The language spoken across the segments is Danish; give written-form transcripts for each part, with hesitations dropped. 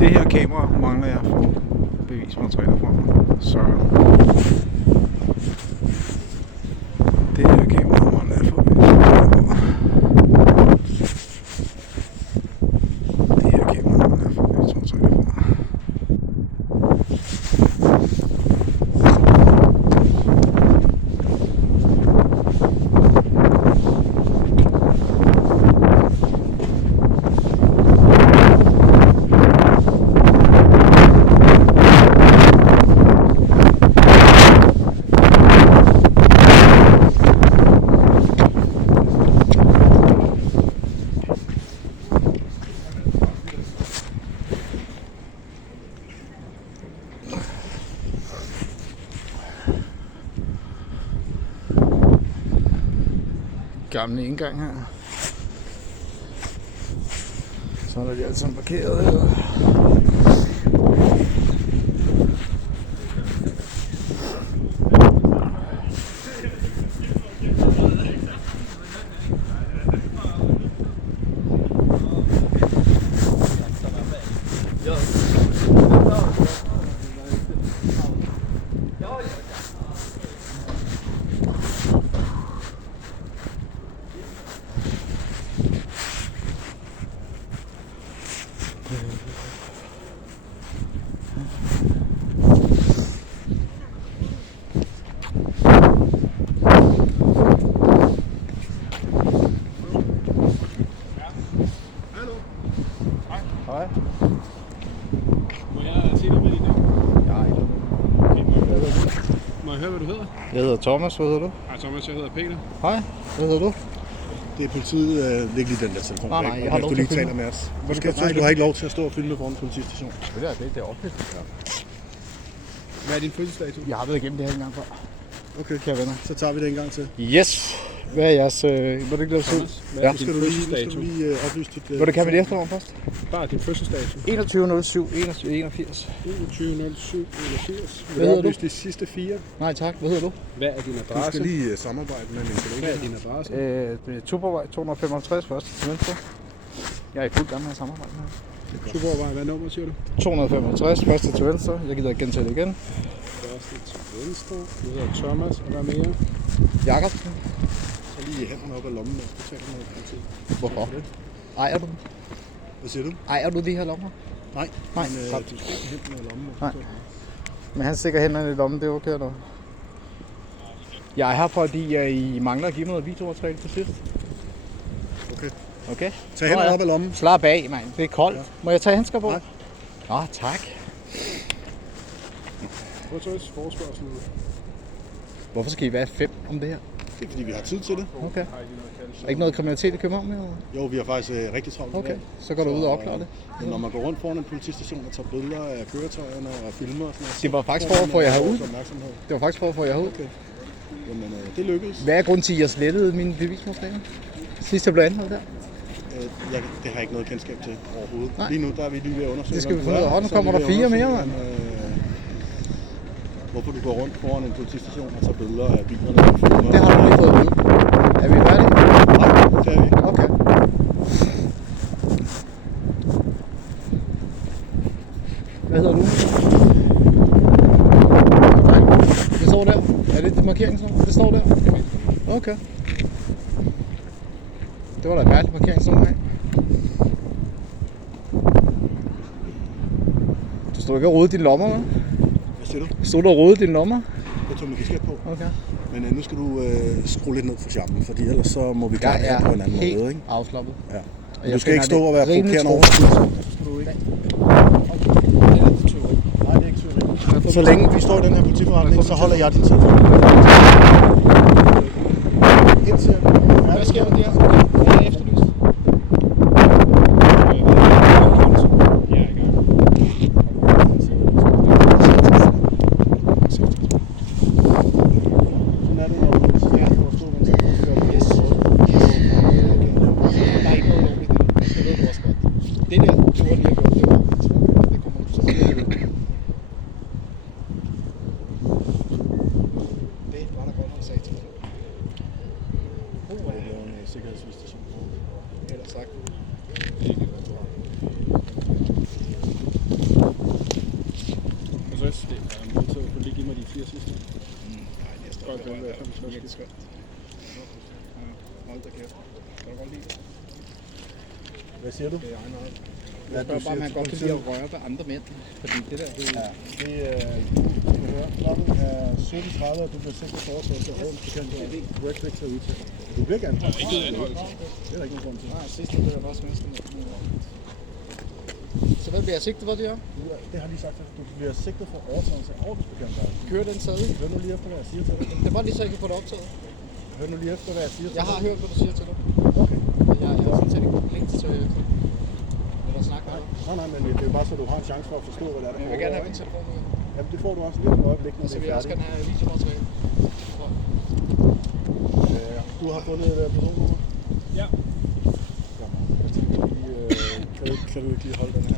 Det her kamera mangler jeg at få bevismaterialer fra. Så det her kamera mangler jeg at få bevismaterialer fra. Det her kamera mangler jeg at få bevismaterialer fra. Gamle indgang her. Så er de alle sammen parkeret her. Hej. Må jeg se dig med i dag? Ja, Okay, må jeg høre, hvad du hedder? jeg hedder Thomas. Hvad hedder du? Hej Thomas, jeg hedder Peter. Hej. Hvad hedder du? Det er politiet. Læg lige den der telefon. Nej, jeg har lov du til lige at taler filme. med os. Du Du har ikke lov til at stå og filme foran en politistation. Det er opfyldt. Ja. Hvad er din fødselsdato? Jeg har været igennem det her en gang før. Okay, Kære venner. så tager vi det en gang til. Yes. Hvad er jeres... Var det ikke det, Thomas, hvad Ja. er Nu din skal du fødselsdato? lige oplyse dit... Vil du kan med det efternavn først? Bare din fødselsdato. 2107 81. 2107 81. Hvad Vil du hedder oplyse de sidste 4? Nej tak. Hvad hedder du? Hvad er din Du adresse? skal lige samarbejde med min Hvad kollega. er din adresse? Det er Tuborgvej 255 første til venstre. Jeg er i fuld gang med at samarbejde med ham. Tuborgvej, hvad nummer siger du? 255 første til venstre. Jeg gider ikke gentage det igen. Første til venstre. Du hedder Thomas, og hvad mere? Jakobsen. Så lige hænderne op af lommen, mens du taler med politiet. Hvorfor? Ejer du dem? Hvad siger du? Ejer du de her lommer? Nej, Nej, men godt. du skal ikke hænderne af lommen. Nej. Men han stikker hænderne i lommen, det er okay nu. Jeg er her, fordi I mangler at give mig noget videomateriale til sidst. Okay. Okay? Tag hænderne op af lommen. Slap af, mand. Det er koldt. Ja. Må jeg tage handsker på? Nej. Nå, tak. Hvor så forespørgsel? Hvorfor skal I være 5 om det her? Det er fordi, vi har tid til det. Okay. Er ikke noget kriminalitet i København mere? Jo, vi har faktisk rigtig travlt. med Okay, det. så går du ud og opklarer det. Men når man går rundt foran en politistation og tager billeder af køretøjerne og filmer og sådan noget, Det var så faktisk får for at få man, jer herud. opmærksomhed. Det var faktisk for at få jer ud. Okay. Jamen, det lykkedes. Hvad er grunden til, at I har slettet mine bevismaterialer? Sidst jeg blev anholdt der? Det har jeg ikke noget kendskab til overhovedet. Nej. Lige nu der er vi lige ved at undersøge. Det skal vi hvad finde ud af. er. Hold, nu Så er vi kommer der ved at 4 mere, undersøge, hvorfor du går rundt foran en politistation og tager billeder af bilerne. Og filmer. Det har du lige fået at vide. Er vi færdige? Nej, det er vi. Okay. Hvad hedder du? Det står der. Er det markeringsnummer? Det står der. Okay. Det var da et værdigt markeringsnummer af. Du stod ikke og rodede dine lommer, hva'? Hvad siger du? Stod du og rodede dine lommer? Jeg tog min kasket på. Okay. Men nu skal du skrue lidt ned for charmen, fordi ellers så må vi klare det her på en anden helt måde. Ikke? afslappet. Ja. Og Du skal ikke stå og være rimelig provokerende over troende. for politiet. Så skal du ikke. Nej, det er ikke tyveri. Så længe vi står i den her politiforretning, så holder jeg din telefon. Indtil Hvad sker der der? Hvad er efterlyst? Jeg er i gang. sådan er det, når du siger, at du har stor venstre. Der er ikke noget lovligt i det. Det ved du også godt. Det der, du har lige gjort, det var det kommer du så til at gøre. Det var der godt nok sagt til dig. Det er en sikkerhedsvisitation. sidste? Nej, det er Godt, det er virkelig skønt. Hold da kæft. Kan du godt lide det? Hvad siger du? Det er egen hold. Ja, Jeg spørger bare, om han godt kan lide at røre ved andre mænd. Fordi det der, det er... Ja, det du kan høre. Klokken er 17.30, og du bliver sigtet for overtrædelse af ordensbekendtgørelse. Du kan ikke lægge sig udtale. Du bliver ikke anholdt. Ikke anholdt. Det er der ikke nogen grund til. Nej, sidst blev jeg bare svensk. Så hvad bliver jeg sigtet for, det her? Det har de sagt, at du bliver sigtet for overtrædelse af ordensbekendtgørelse. Kører den stadig? Hør nu lige efter, hvad jeg siger til dig. Det var lige så, jeg kan få det optaget. Hør nu lige efter, hvad jeg siger til dig. Jeg har hørt, hvad du siger til dig. Okay. Jeg er sådan set ikke kompleks til at snakke med dig. Nej, men det er jo bare så, du har en chance for at forstå, hvad det er, der Jeg vil gerne have min telefon med. Jamen, det får du også lige om et øjeblik, når Så det vil er jeg også færdigt. gerne have videomateriale. Du har fundet personnummer? Ja. Jamen, jeg tænker lige, kan du ikke lige holde den her?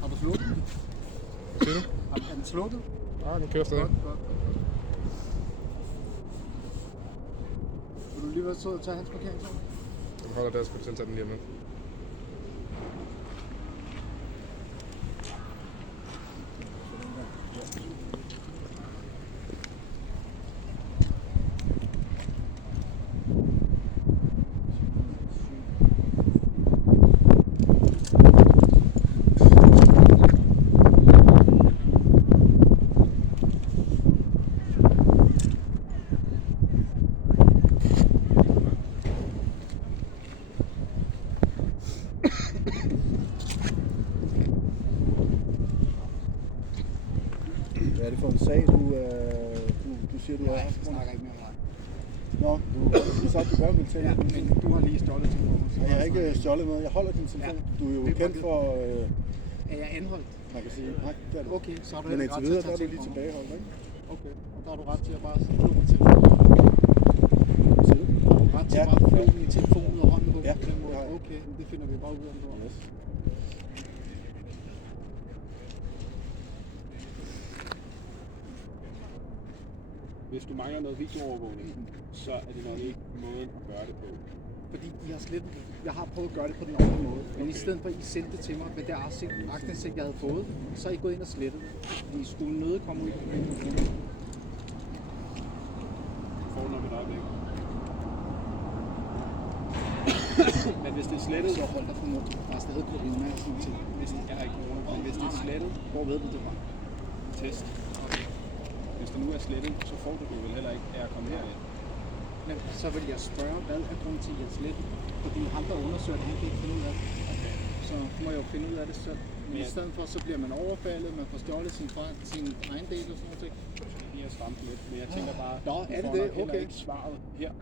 Har du slukket den? Hvad siger du? Er den slukket? Ja, den kører stadig. Godt. Vil du lige være sød at tage hans parkeringsrum? Den holder der, skal du selv tage den lige om lidt. Hvad er det for en sag, du siger, du har haft? Jeg snakker ikke mere med dig. Nå, du har sagt, du gerne vil tale. Ja, men du har lige stjålet telefonen. Jeg har ikke stjålet noget. Jeg holder din telefon. Ja, Du er jo det er kendt for, Er jeg anholdt? man kan sige, nej, det er du. Okay, så har du Men heller indtil ret til videre, at der tage er du lige telefonen. tilbageholdt, ikke? Okay, og der har du ret til at bare flå min telefon. Siger du? Har du ret til Ja. bare at flå min telefon ud af hånden på Ja, på den måde? det har jeg. Okay, men det finder vi bare ud af. Yes. Hvis du mangler noget videoovervågning, så er det nok ikke måden at gøre det på. Fordi I har slet ikke... Jeg har prøvet at gøre det på den ordentlige måde. Men i stedet for, at I sendte det til mig med det aktindsigt, jeg havde fået, så er I gået ind og slettet det. Fordi I skulle nødt komme ud på den. Du får den om et øjeblik. Men hvis det er slettet, Så hold dig for munden. Der er stadig corona og sådan noget ting. hvis det er ikke corona, men hvis det er slettet, Hvor ved du det fra? test. Hvis det nu er slettet, så får du det vel heller ikke af at komme herind. Men så vil jeg spørge, hvad er grunden til, at jeg slettet? Fordi ham, der undersøger det, han kan ikke finde ud af det. Så må jeg jo finde ud af det selv. Men i stedet for, så bliver man overfaldet, man får stjålet sin egen del og sådan noget ting. Lige at stramme lidt, men jeg tænker bare, Nå, du er det får det? nok heller Okay. ikke svaret her.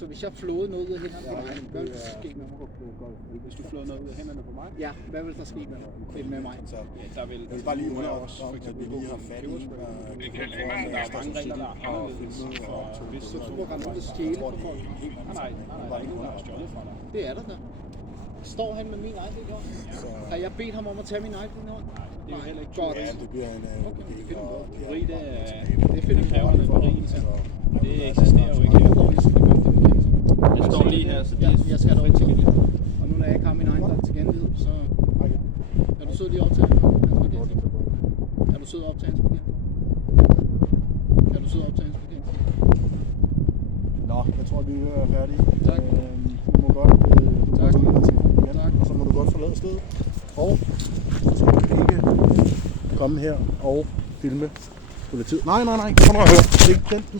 Så hvis jeg flåede noget ud af hænderne på dig, hvad vil der ske med mig? Hvis du flåede noget ud af hænderne på mig, Ja, hvad vil der ske med mig? Så ja, der vil jeg vil bare lige du undre også os for om, at eksempel vi lige har fat i en, der er mange regler, der er anderledes for hvis Så du må rende ud og stjæle for folk. Nej, der er ikke nogen, der har stjålet fra dig. Det er der da. Står han med min egen del hånd? Har jeg bedt ham om at tage min egen del hånd? Det er jo heller ikke Godt. Ja, det bliver en Okay, det finder vi ud af. Teori, Det finder vi kræver ud af. noget berigelse. Det eksisterer jo ikke her. Det står lige her, så Jeg skal dog til det. Og nu når jeg ikke har min egen til genlighed, så er du sød lige op til hans parkering? Er du sød op til hans parkering? Er du sød op til hans parkering? Nå, jeg tror, vi er færdige. Tak. Du må godt Tak. gå ud med telefonen igen, Tak. og så må du godt forlade stedet. Og så skal du ikke komme her og filme politiet. Nej, kom og hør. Det er ikke den, du